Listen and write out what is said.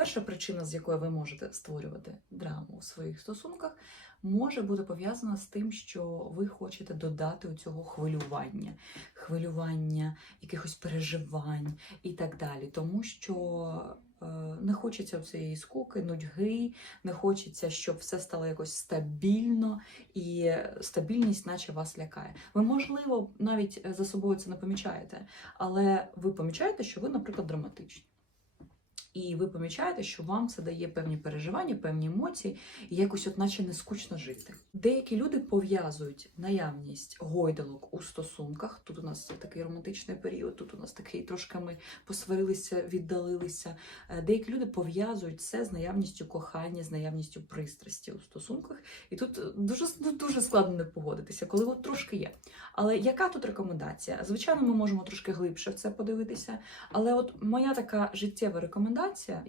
Перша причина, з якої ви можете створювати драму у своїх стосунках, може бути пов'язана з тим, що ви хочете додати у цього хвилювання, хвилювання, якихось переживань і так далі. Тому що е, не хочеться цієї скуки, нудьги, не хочеться, щоб все стало якось стабільно, і стабільність, наче вас лякає. Ви, можливо, навіть за собою це не помічаєте, але ви помічаєте, що ви, наприклад, драматичні. І ви помічаєте, що вам це дає певні переживання, певні емоції, і якось, от наче не скучно жити. Деякі люди пов'язують наявність гойдалок у стосунках. Тут у нас такий романтичний період, тут у нас такий трошки ми посварилися, віддалилися. Е, Деякі люди пов'язують це з наявністю кохання, з наявністю пристрасті у стосунках. І тут е, дуже дуже складно не погодитися, коли от трошки є. Але яка тут рекомендація? Звичайно, ми можемо трошки глибше в це подивитися. Але от моя така життєва рекомендація,